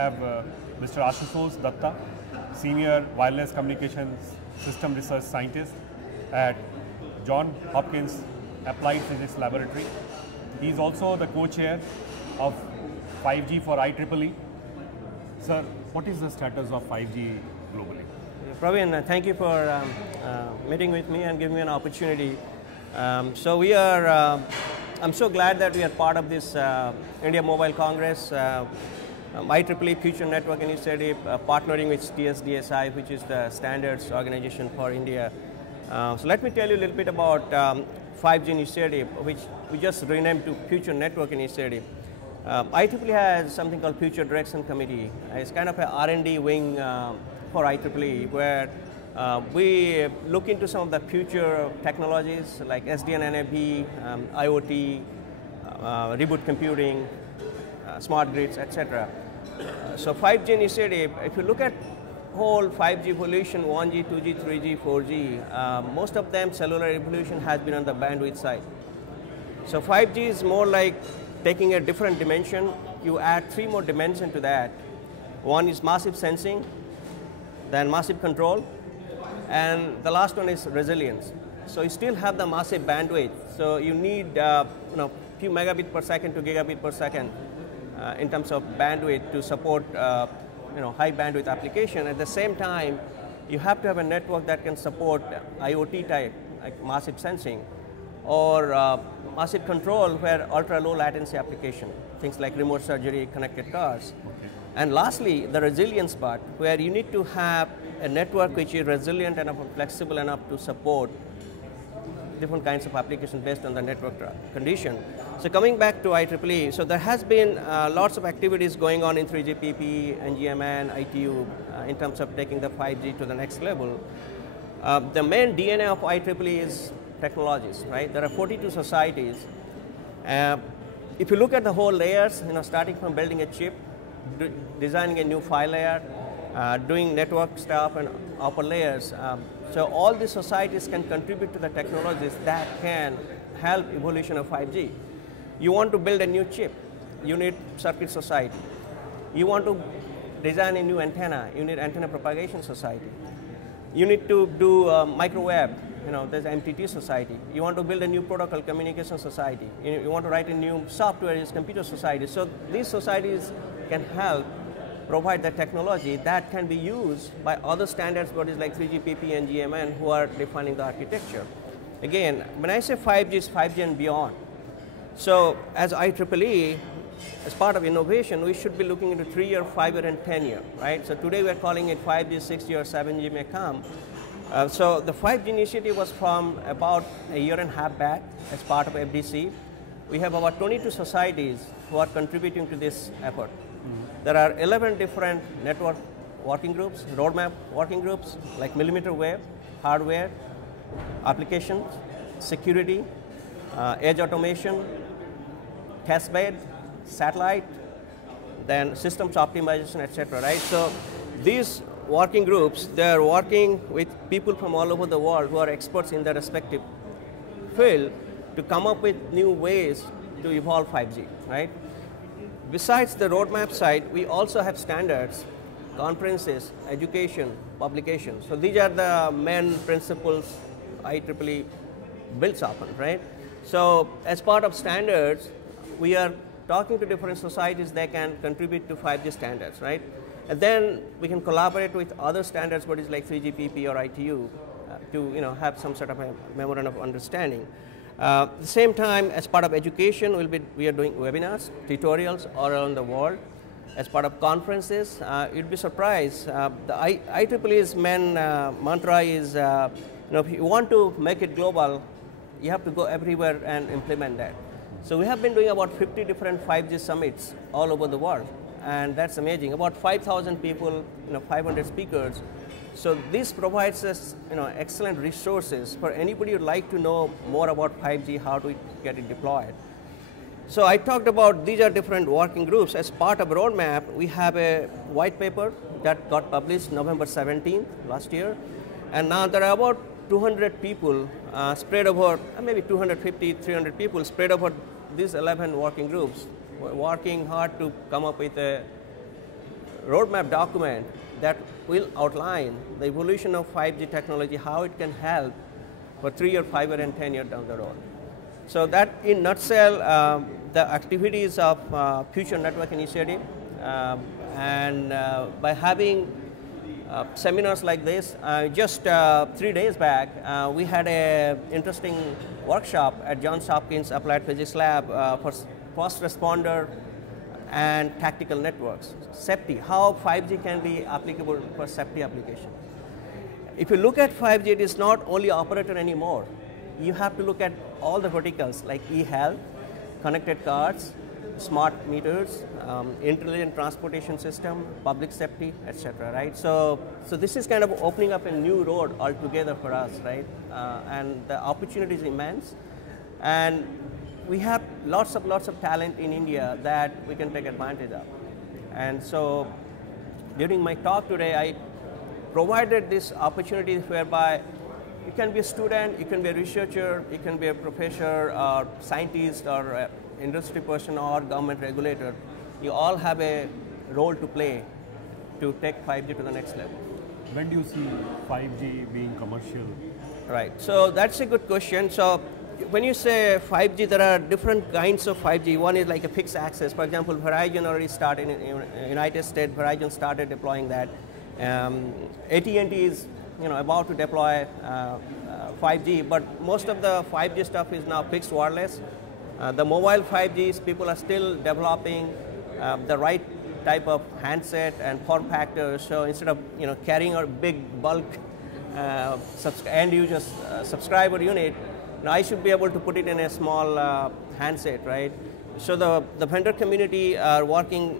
have Mr. Ashutosh Dutta, Senior Wireless Communications System Research Scientist at John Hopkins Applied Physics Laboratory. He is also the co-chair of 5G for IEEE. Sir, what is the status of 5G globally? Praveen, thank you for meeting with me and giving me an opportunity. So we are, I'm so glad that we are part of this India Mobile Congress, IEEE Future Network Initiative, partnering with TSDSI, which is the standards organization for India. So let me tell you a little bit about 5G initiative, which we just renamed to Future Network Initiative. IEEE has something called Future Direction Committee. It's kind of a R&D wing for IEEE, where we look into some of the future technologies like SDN NFV, IoT, reboot computing, smart grids, etc. So 5G initiative, if you look at whole 5G evolution, 1G, 2G, 3G, 4G, most of them cellular evolution has been on the bandwidth side. So 5G is more like taking a different dimension. You add 3 more dimensions to that. One is massive sensing, then massive control, and the last one is resilience. So you still have the massive bandwidth. So you need few megabit per second to gigabit per second in terms of bandwidth to support high bandwidth application. At the same time, you have to have a network that can support IoT type, like massive sensing, or massive control, where ultra low latency application, things like remote surgery, connected cars. Okay. And lastly, the resilience part, where you need to have a network which is resilient enough and flexible enough to support different kinds of applications based on the network condition. So coming back to IEEE, so there has been lots of activities going on in 3GPP, NGMN, ITU in terms of taking the 5G to the next level. The main DNA of IEEE is technologies, right? There are 42 societies. If you look at the whole layers, starting from building a chip, designing a new file layer, doing network stuff and upper layers. So all these societies can contribute to the technologies that can help evolution of 5G. You want to build a new chip, you need circuit society. You want to design a new antenna, you need antenna propagation society. You need to do microwave, there's MTT society. You want to build a new protocol communication society. You want to write a new software, is computer society. So these societies can help provide the technology that can be used by other standards bodies like 3GPP and GMN who are defining the architecture. Again, when I say 5G, it's 5G and beyond. So as IEEE, as part of innovation, we should be looking into 3-year, 5-year, and 10-year, right? So today we're calling it 5G, 6G, or 7G may come. So the 5G initiative was from about a year and a half back as part of FDC. We have about 22 societies who are contributing to this effort. There are 11 different network working groups, roadmap working groups, like millimeter wave, hardware, applications, security, edge automation, testbed, satellite, then systems optimization, etc. Right? So these working groups, they are working with people from all over the world who are experts in their respective field to come up with new ways to evolve 5G. Right? Besides the roadmap side, we also have standards, conferences, education, publications. So these are the main principles IEEE builds upon, right? So as part of standards, we are talking to different societies that can contribute to 5G standards, right? And then we can collaborate with other standards bodies like 3GPP or ITU to have some sort of a memorandum of understanding. At the same time, as part of education, we are doing webinars, tutorials all around the world. As part of conferences, you'd be surprised. The IEEE's main mantra is, if you want to make it global, you have to go everywhere and implement that. So we have been doing about 50 different 5G summits all over the world, and that's amazing. About 5,000 people, 500 speakers. So this provides us, excellent resources for anybody who'd like to know more about 5G, how to get it deployed. So I talked about these are different working groups. As part of roadmap, we have a white paper that got published November 17th last year, and now there are about 200 people spread over, maybe 250, 300 people spread over these 11 working groups. We're working hard to come up with a roadmap document that will outline the evolution of 5G technology, how it can help for 3 or 5 and 10 years down the road. So that in nutshell, the activities of Future Network Initiative, and by having seminars like this, just 3 days back, we had an interesting workshop at Johns Hopkins Applied Physics Lab for first responder and tactical networks, safety, how 5G can be applicable for safety application. If you look at 5G, it is not only operator anymore. You have to look at all the verticals like e-health, connected cars, smart meters, intelligent transportation system, public safety, etc. Right? So this is kind of opening up a new road altogether for us, right? And the opportunity is immense, and we have lots of talent in India that we can take advantage of. And so during my talk today, I provided this opportunity whereby you can be a student, you can be a researcher, you can be a professor or scientist or industry person or government regulator. You all have a role to play to take 5G to the next level. When do you see 5G being commercial? Right, so that's a good question. So when you say 5G, there are different kinds of 5G. One is like a fixed access. For example, Verizon already started in the United States. Verizon started deploying that. AT&T is about to deploy 5G, but most of the 5G stuff is now fixed wireless. The mobile 5Gs, people are still developing the right type of handset and form factor. So instead of carrying a big bulk end user subscriber unit, now I should be able to put it in a small handset, right? So the vendor community are working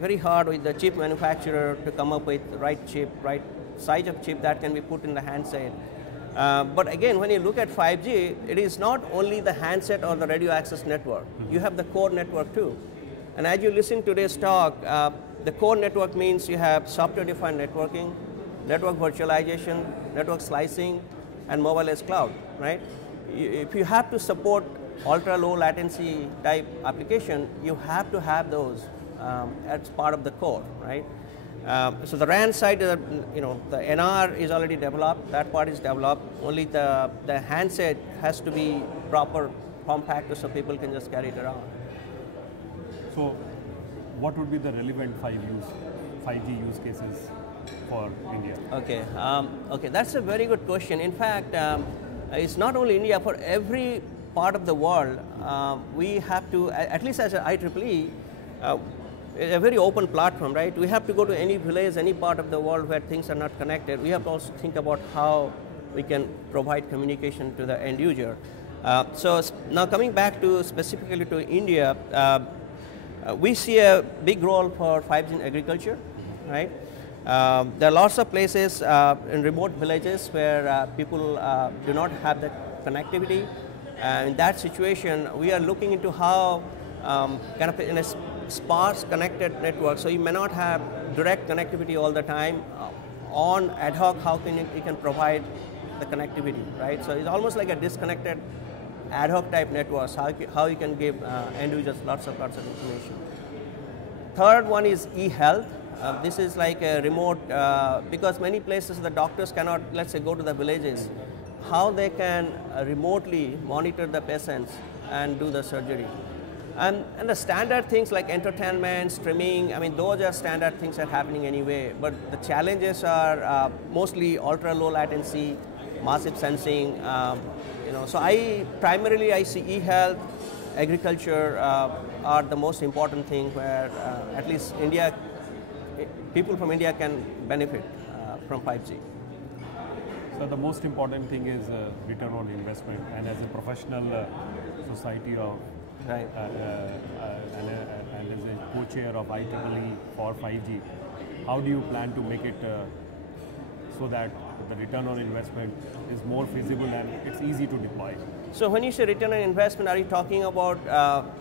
very hard with the chip manufacturer to come up with the right chip, right size of chip that can be put in the handset. But again, when you look at 5G, it is not only the handset or the radio access network. You have the core network too. And as you listen to this talk, the core network means you have software-defined networking, network virtualization, network slicing, and mobile as cloud, right? If you have to support ultra-low latency type application, you have to have those as part of the core, right? So the RAN side, the NR is already developed. That part is developed. Only the handset has to be proper form factor so people can just carry it around. So, what would be the relevant 5G use cases for India? Okay, okay, that's a very good question. In fact, it's not only India. For every part of the world, we have to, at least as an IEEE, a very open platform, right? We have to go to any village, any part of the world where things are not connected. We have to also think about how we can provide communication to the end user. So now coming back to specifically to India, we see a big role for 5G in agriculture, right? There are lots of places in remote villages where people do not have the connectivity. In that situation, we are looking into how kind of in a sparse connected network, so you may not have direct connectivity all the time. On ad hoc, how can you can provide the connectivity, right? So it's almost like a disconnected ad hoc type networks, how you can give end users lots of information. Third one is e-health. This is like a remote, because many places the doctors cannot, let's say, go to the villages, how they can remotely monitor the patients and do the surgery. And the standard things like entertainment, streaming, I mean, those are standard things that are happening anyway, but the challenges are mostly ultra low latency, massive sensing, so primarily I see e-health, agriculture are the most important thing where at least India, people from India can benefit from 5G. So the most important thing is return on investment, and as a professional society of right. And as a co-chair of IEEE for 5G, how do you plan to make it so that the return on investment is more feasible and it's easy to deploy? So when you say return on investment, are you talking about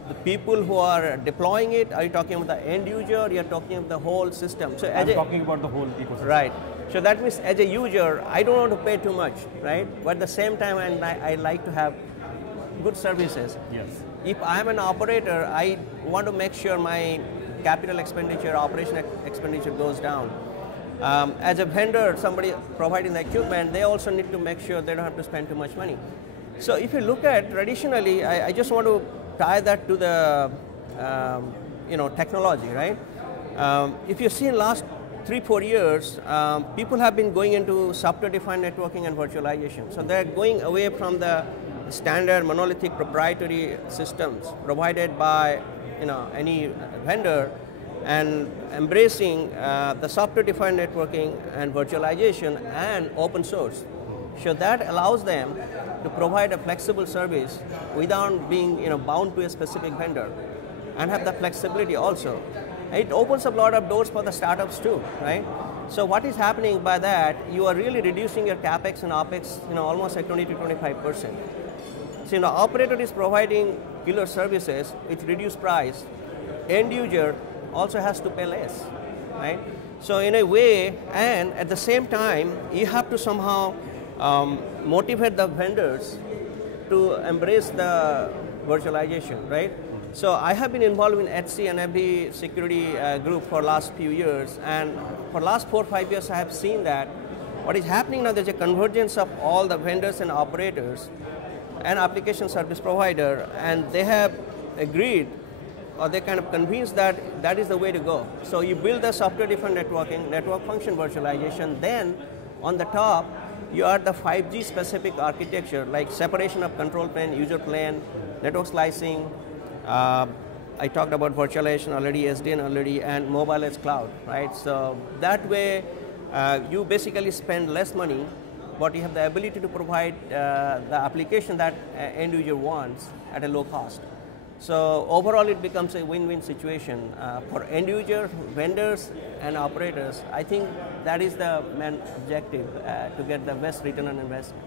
the people who are deploying it? Are you talking about the end user? Or you're talking about the whole system? So I'm talking about the whole ecosystem. Right. So that means as a user, I don't want to pay too much, right? But at the same time, I like to have good services. Yes. If I'm an operator, I want to make sure my capital expenditure, operation expenditure goes down. As a vendor, somebody providing the equipment, they also need to make sure they don't have to spend too much money. So if you look at traditionally, I just want to tie that to the technology, right? If you see in last 3-4 years, people have been going into software-defined networking and virtualization. So they're going away from the standard monolithic proprietary systems provided by any vendor, and embracing the software-defined networking and virtualization and open source. So that allows them to provide a flexible service without being bound to a specific vendor, and have the flexibility also. It opens up a lot of doors for the startups too, right? So what is happening by that, you are really reducing your CapEx and OpEx almost like 20 to 25%. So the operator is providing killer services with reduced price. End user also has to pay less, right? So in a way, and at the same time, you have to somehow motivate the vendors to embrace the virtualization, right? So I have been involved in HC and FD security group for last few years, and for last 4 or 5 years I have seen that what is happening now, there's a convergence of all the vendors and operators and application service provider, and they have agreed, or they kind of convinced that that is the way to go. So you build the software-defined networking, network function virtualization, then on the top, you are the 5G specific architecture, like separation of control plane, user plane, network slicing. I talked about virtualization already, SDN already, and mobile as cloud, right? So that way, you basically spend less money, but you have the ability to provide the application that end user wants at a low cost. So overall, it becomes a win-win situation for end user, vendors, and operators. I think that is the main objective, to get the best return on investment.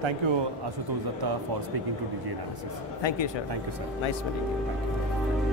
Thank you, Ashutosh Dutta, for speaking to DG Analysis. Thank you, sir. Thank you, sir. Nice meeting you.